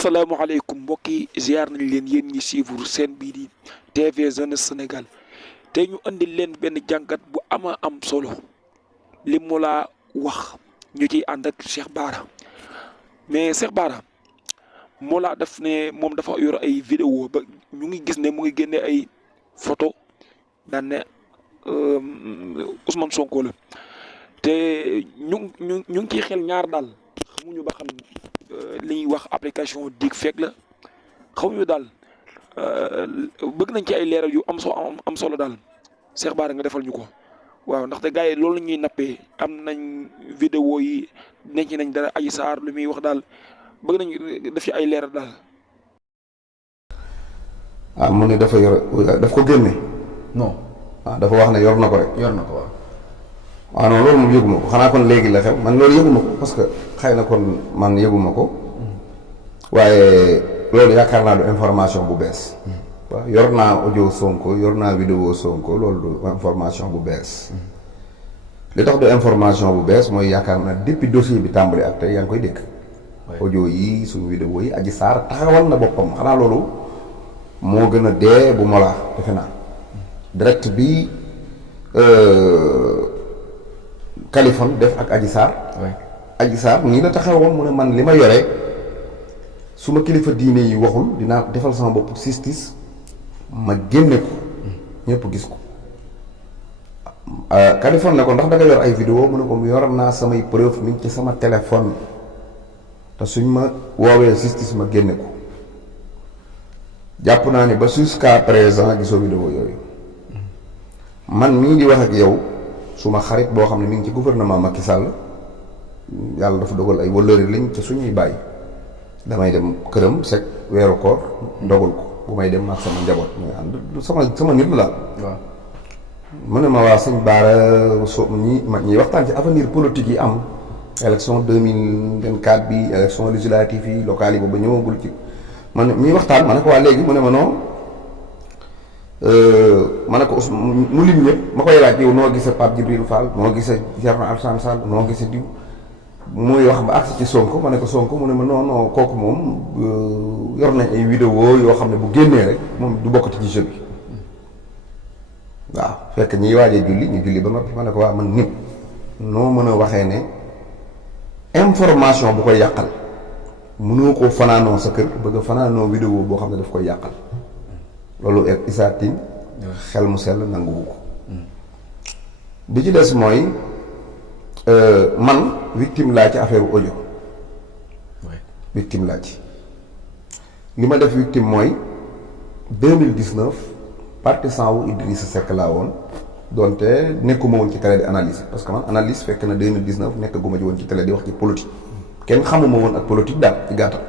asalaamaaleykum mbokk yi ziar nañ leen yéen ñi suivre seen bii di TV Jeunesse Sénégal te ñu andil leen benn jàngat bu ama am solo li mu laa wax ñu ciy ànd ak Cheikh Bara mais Cheikh Bara moo laa def ne moom dafa yor ay vidéo ba ñu ngi gis ne mu ngi génne ay photo daan ne Ousmane Sonko la te ñu ngi ciy xel ñaar daal xamuñu ba xam li ñuy wax application deepfake la xamuñu daal bëgg nañ ci ay leeral yu am solo daal Cheikh Bara nga defal ñu ko waaw ndaxte gars yi loolu la ñuy nappee am nañ vidéo yi denc nañ dara Adji Sarr lu muy wax daal bëgg nañ def ci ay leeral daal. mu ne dafa yor daf ko génne. non. dafa wax ne yor na ko rek. yor na ko waaw. waaw non loolu moom yëguma ko xanaa kon léegi la xew man loolu yëguma ko parce que xëy na kon man yëguma ko waaye loolu yaakaar naa du information bu bees. waaw yor naa audio Sonko yor naa vidéo Sonko loolu du information bu bees. li tax du information bu bees mooy yaakaar naa depuis dossier bi tàmbali ak tey yaa ngi koy dégg. audio yi suñu vidéo yi Adji Sarr taxawal na boppam xanaa loolu moo gën a dee bu Mollah defe naa direct bi Kaliphone def ak Adji Sarr. Adji Sarr nii la taxawoon mu ne man li ma yore su ma kilifa diine yi waxul dinaa defal sama bopp justice ma génne ko ñëpp gis ko. Kaliphone ne ko ndax da nga yor ay vidéo mu ne ko yor naa samay preuve mi ngi ci sama téléphone te suñ ma woowee justice ma génne ko jàpp naa ne ba jusqu'à présent gisoo vidéo yooyu man mii di wax ak yow. suma xarit boo xam ne mi ngi ci gouvernement Macky Sall yàlla dafa dogal ay wëllëri liñ te suñuy bàyyi damay dem këram sek weeru koor ndogal ko bu may dem ak sama njaboot ñuy ànd sama nit la daal. waaw mu ne ma waa sëñ Bara ñi waxtaan ci avenir politique yi am élection 2024 bi élection législative yi locales yi boobu ba ñëwagul ci man ñuy waxtaan ma ne ko waa léegi mu ne ma non. ma ne ko mu lim ñëpp ma koy laaj yow noo gisee Pape Djibril Fall noo gisee Thierno Alassane Sall noo gisee diw muy wax ba agsi ci Sonko ma ne ko Sonko mu ne ma non kooku moom yor nañ ay vidéo yoo xam ne bu génnee rek moom du bokkati ci jeu bi waaw fekk ñiy waajee julli ñu julli ba noppi ma ne ko waa man nit noo mën a waxee ne information bu koy yàqal mënoo koo fanaanoo sa kër bëgg a fanaanoo vidéo boo xam ne daf koy yàqal loolu Issa Tine xel mu sell nanguwu ko bi ci des mooy man victime laa ci affaire audio victime laa ci li ma def victime mooy 2019 partisan wu Idrissa Seck laa woon donte nekkuma woon ci télé di analyse parce que man analyse fekk na 2019 nekk guma ji woon ci télé di wax ci politique kenn xamuma woon ak politique daal ci gàttal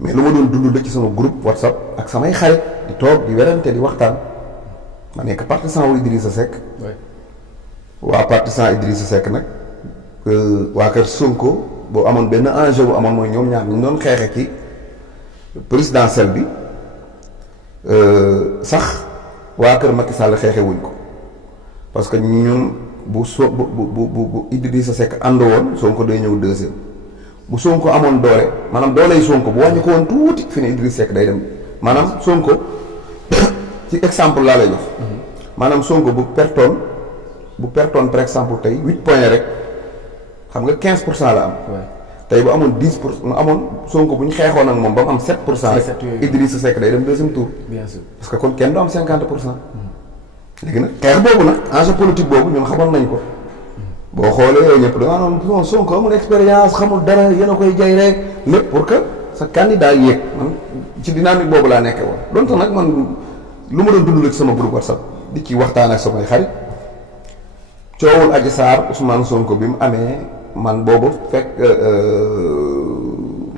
mais lu ma doon dund la ci sama groupe WhatsApp ak samay xarit di toog di werante di waxtaan ma nekk partisan wu Idrissa Seck. waa partisan Idrissa Seck nag waa kër Sonko boo amoon benn enjeu bu amoon mooy ñoom ñaar ñu doon xeexe ci présidentielle bi sax waa kër Macky Sall xeexe wuñ ko parce que ñun bu bu Idrissa Seck ànd woon Sonko day ñëw deuxième. bu Sonko amoon doole maanaam dooley Sonko bu wàññi ko woon tuuti fi ne Idriss Seck day dem maanaam Sonko ci exemple laa lay jox maanaam Sonko bu pertoon par exemple tey 8 points rek xam nga 15% la am. tey bu amoon 10% mu amoon Sonko bu ñu xeexoon ak moom ba mu am 7%. Idriss Seck day dem deuxième tour. bien sûr parce que kon kenn du am 50%. léegi nag xeex boobu nag enjeu politique boobu ñun xamoon nañ ko. boo xoolee ñëpp da nga naan Sonko amul expérience xamul dara yéen a koy jay rek lépp pour que sa candidat yéeg man ci dynamique boobu laa nekkee woon donte nag man lu ma doon dund la ci sama groupe WhatsApp di ci waxtaan ak samay xarit coowul Adji Sarr Ousmane Sonko bi mu amee man boobu fekk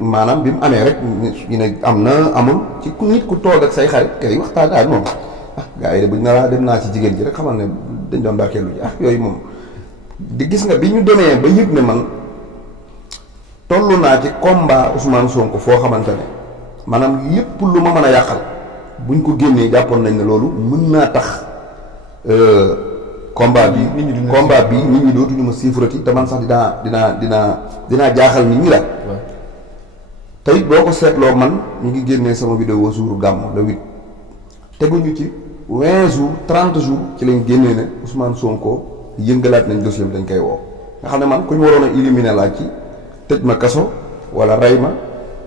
maanaam bi mu amee rek ñu ne am na amul ci nit ku toog ak say xarit kay waxtaan ak moom gars yi de buñ na dem naa ci jigéen ji rek xamal ne dañ doon barkeelu ji yooyu moom. di gis nga bi ñu demee ba yëg ne man toll naa ci combat Ousmane Sonko foo xamante ne maanaam lépp lu ma mën a yàqal buñ ko génnee jàppoon nañ ne loolu mën naa tax combat bi nit ñi dootuñu ma siifurati te man sax dinaa jaaxal nit ñi la te it boo ko seetloo man ñu ngi génnee sama vidéo jour gàmm le 8 teguñu ci 20 jours 30 jours ci lañ génnee ne Ousmane Sonko yëngalaat nañ dossier bi dañ koy woo nga xam ne man ku ñu waroon a éliminer laa ci tëj ma kaso wala rey ma.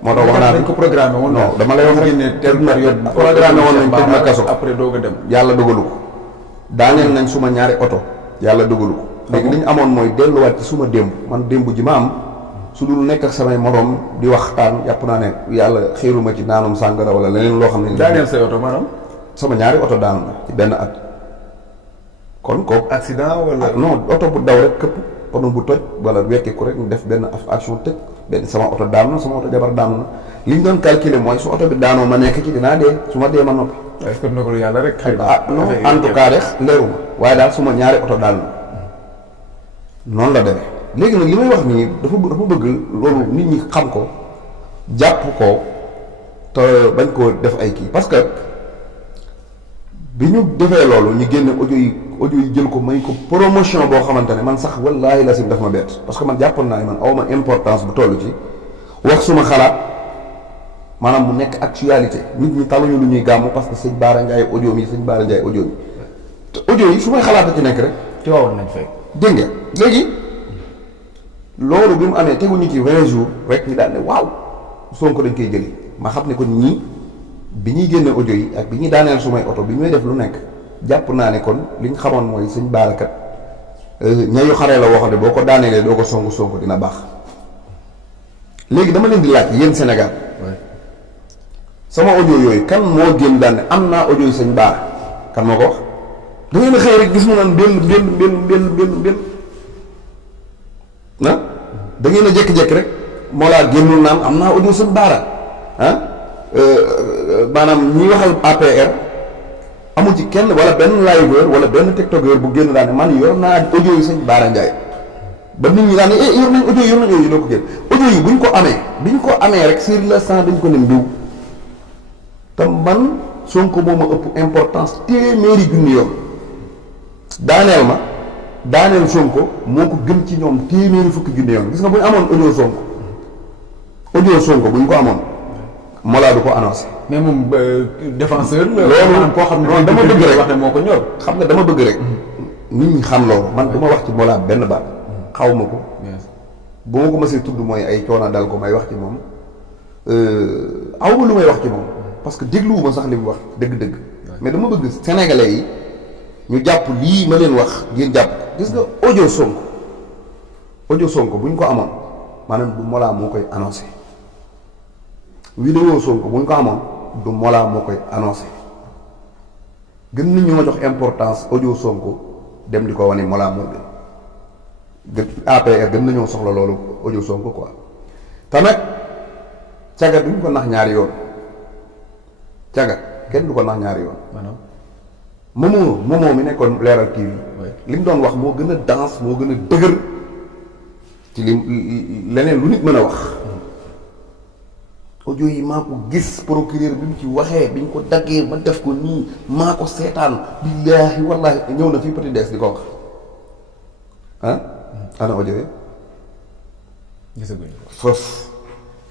moo tax wax naa dañ ko programmé woon. non dama lay wax rek génne telle période programmé woon nañ tëj ma kaso après doog a dem. yàlla dogalu ko daaneel nañ suma ñaari oto yàlla dogalu ko. léegi li ñu amoon mooy delluwaat ci suma démb man démb ji ma am su dul nekk ak samay moroom di waxtaan yàpp naa ne yàlla xiiruma ci naanum sàngara wala leneen loo xam ne. daaneel say oto maanaam. sama ñaari oto daanu na ci benn at. kon kooku. accident wala. non oto bu daw rek këpp pono bu toj wala wekkiku rek ñu def benn action tëj benn sama oto daanu na sama oto jabar daanu na li ñu doon calculer mooy su oto bi daanoo ma nekk ci dinaa dee su ma dee ma noppi. est-ce que ndogalu yàlla rek. xëy ah non en tout cas rek leeruma waaye daal suma ñaari oto daanu na noonu la demee léegi nag li may wax nii dafa bëgg loolu nit ñi xam ko jàpp ko te bañ koo def ay kii parce que bi ñu defee loolu ñu génne audio yi jël ko may ko promotion boo xamante ne man sax wallaahi la sim daf ma bett parce que man jàppoon naa ne man awma importance bu toll ci wax suma xalaat maanaam mu nekk actualité nit ñi taluñu lu ñuy gàmm parce que sëñ Baara Ndiaye audio yi sëñ Baara Ndiaye audio yi te audio yi su may xalaata ci nekk rek ci waawoon nañ fekk. dégg nga léegi loolu bi mu amee teguñu ci 20 jours rek ñu daal ne waaw Sonko dañ koy jëli ma xam ne kon ñii bi ñuy génne audio yi ak bi ñuy daaneel sumay oto bi ñuy def lu nekk jàpp naa ne kon li ñu xamoon mooy sëñ baarakat ñayu xaree la waxoon ne boo ko daaneelee doo ko Sonko dina baax léegi dama leen di laaj yéen Sénégal sama audio yooyu kan moo génn daan ne am naa audio yi sëñ baara kan moo ko wax da ngeen a xëy rek gis mu naan benn ah da ngeen a jékki-jékki rek moo laa génnul naan am naa audio sëñ baara ah maanaam ñi waxal APR amul ci kenn wala benn liveur wala benn tiktokeur bu génn daan ne man yor naa audio yi sëñ Baara Ndiaye ba nit ñi daan ne yor nañ audio yi loo ko génn audio yi buñ ko amee rek sur le sang dañ ko ne mbiw te man Sonko moo ma ëpp importance téeméeri junni yoon daaneel Sonko moo ko gën ci ñoom téeméeri fukki junni yoon gis nga bu ñu amoon audio Sonko bu ñu ko amoon Mollah du ko annoncé. mais moom défenseur la. loolu koo xam ne dama bëgg rek wax ne moo ko ñor. xam nga dama bëgg rek nit ñi xam loolu man du ma wax ci Mollah benn baat xaw ma ko. bu ma ko mësee tudd mooy ay coono dal ko may wax ci moom aw ma lu may wax ci moom parce que dégluwuma sax li mu wax dëgg-dëgg. mais dama bëgg sénégalais yi ñu jàpp lii ma leen wax ngeen jàpp gis nga audio Sonko bu ñu ko amoon maanaam du Mollah moo koy annoncé. vidéo Sonko bu ñu ko amoon du Mollah moo koy annoncé gën nit ñoo jox importance audio Sonko dem di ko wane Mollah moo gën APR gën nañoo soxla loolu audio Sonko quoi te nag caga duñ ko nax ñaari yoon caga kenn du ko nax ñaari yoon. maanaam moomoo mi nekkoon leeral TV li mu doon wax moo gën a danse moo gën a dëgër ci li leneen lu nit mën a wax. audio yi maa ko gis procureur bi mu ci waxee bi ñu ko daggee ma def ko nii maa ko seetaan billaahi wallaahi ñëw na fii Petit Des di ko wax ah ana audio yi gisaguñu ko foofu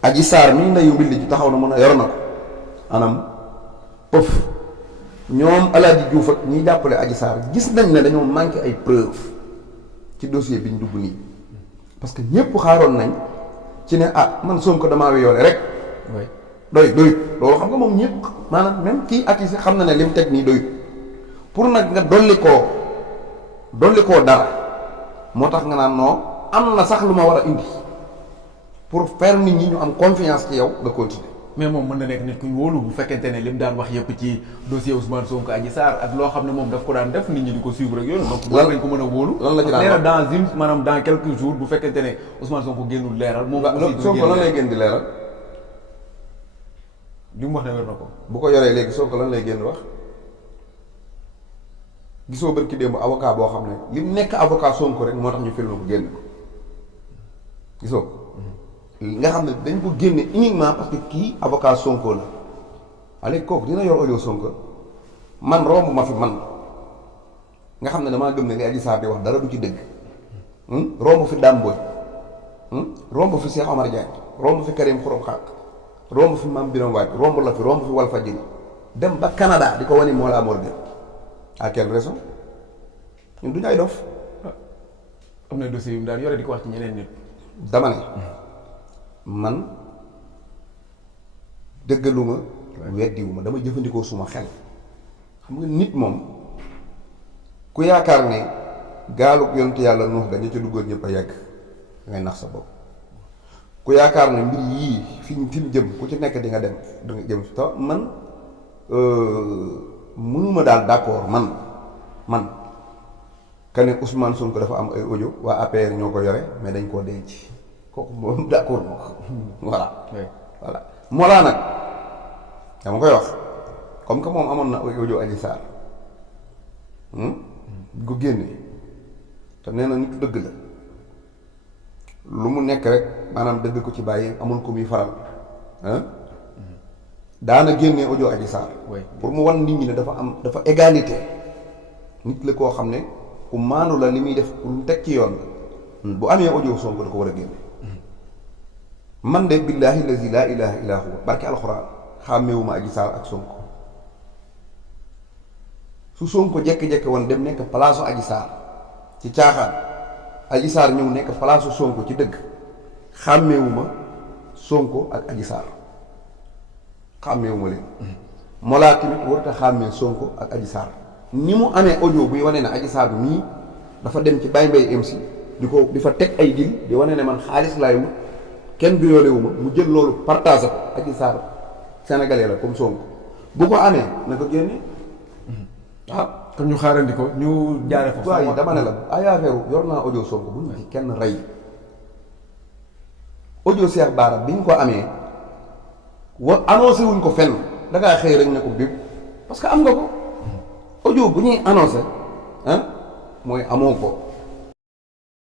Adji Sarr mii ndeyu mbilli ci taxaw na mën a yor na ko anam pëf ñoom Alaaji Diouf ak ñiy jàppale Adji Sarr gis nañ ne dañoo manqué ay preuve ci dossier bi ñu dugg nii parce que ñépp xaaroon nañ ci ne man Sonko damaa weyoole rek doyut loolu xam nga moom ñëpp maanaam même kii accusé xam na ne li mu teg nii doyut pour nag nga dolli koo dara moo tax nga naan non am na sax lu ma war a indi pour faire nit ñi ñu am confiance ci yow nga continuer. mais moom mën na nekk nit ku ñu wóolu bu fekkente ne li mu daan wax yëpp ci dossier Ousmane Sonko Adji Sarr ak loo xam ne moom daf ko daan def nit ñi di ko suivre ak yoonu. donc war nañ ko mën a wóolu. lan la ci daan wax dans une maanaam dans quelques jours bu fekkente ne Ousmane Sonko génnul leeral. moom aussi Sonko lan lay génn di leeral. li mu wax ne wér na ko. bu ko yoree léegi Sonko lan lay génn wax gisoo bërki démb avocat boo xam ne li mu nekk avocat Sonko rek moo tax ñu filmé ko génn ko gisoo nga xam ne dañ ko génne uniquement parce que kii avocat Sonko la léegi kooku dina yor audio Sonko man romb ma fi man nga xam ne damaa gëm ne li Adji Sarr di wax dara du ci dëgg romb fi Dame Mbodj romb fi Cheikh Omar Diagne romb fi Karim Xurum Xaq romb fi Mame Birame Wathie romb la fi romb fi Walfadjri dem ba Canada di ko wane Mollah Morgun à quelle raison ñun duñu ay dof. am na dossier yu mu daan yore di ko wax ci ñeneen nit. dama ne man dëggaluma weddiwuma dama jëfandikoo suma xel xam nga nit moom ku yaakaar ne gaalug yonent yàlla Nuux dañu ca duggoon ñëpp a yegg ngay nax sa bopp ku yaakaar ne mbir yii fi ñu jëm ku ci nekk di nga dem da nga jëm te man mënuma daal d'accord man ka ne Ousmane Sonko dafa am ay audio waa APR ñoo ko yore mais dañ koo denc kooku moom d'accord ma ko voilà Mollah nag dama koy wax comme que moom amoon na ay audio Adji Sarr ko génnee te nee na nit dëgg la lu mu nekk rek maanaam dëgg ko ci bàyyi amul ko muy faral daana génnee audio Adji Sarr pour mu wan nit ñi ne dafa égalité nit la koo xam ne ku maandu la li muy def pour mu teg ci yoon bu amee audio Sonko da ko war a génne man de billaahi lazi laa ilaaha illaa huwa barke alxuraan xàmmeewuma Adji Sarr ak Sonko su Sonko jekki-jekki woon dem nekk palaasu Adji Sarr ci caaxaan Adji Sarr ñëw nekk palaasu Sonko ci dëgg xàmmeewuma Sonko ak Adji Sarr xàmmeewuma leen Mollah tamit warut a xàmmee Sonko ak Adji Sarr ni mu amee audio buy wane ne Adji Sarr mii dafa dem ci Baye Mbaye MC di fa teg ay dil di wane ne man xaalis laay wut kenn violé wu ma mu jël loolu partagé ko Adji Sarr sénégalais la comme Sonko bu ko amee na ko génne kon ñu xaarandi ko ñu jaaree foofu. waaye dama ne la ay affaire yor naa audio Sonko bu ñu ci kenn rey audio Cheikh Bara bi ñu ko amee annoncé wuñ ko fenn da ngaa xëy rek ne ko bépp parce que am nga ko audio bu ñuy annoncé mooy amoo ko.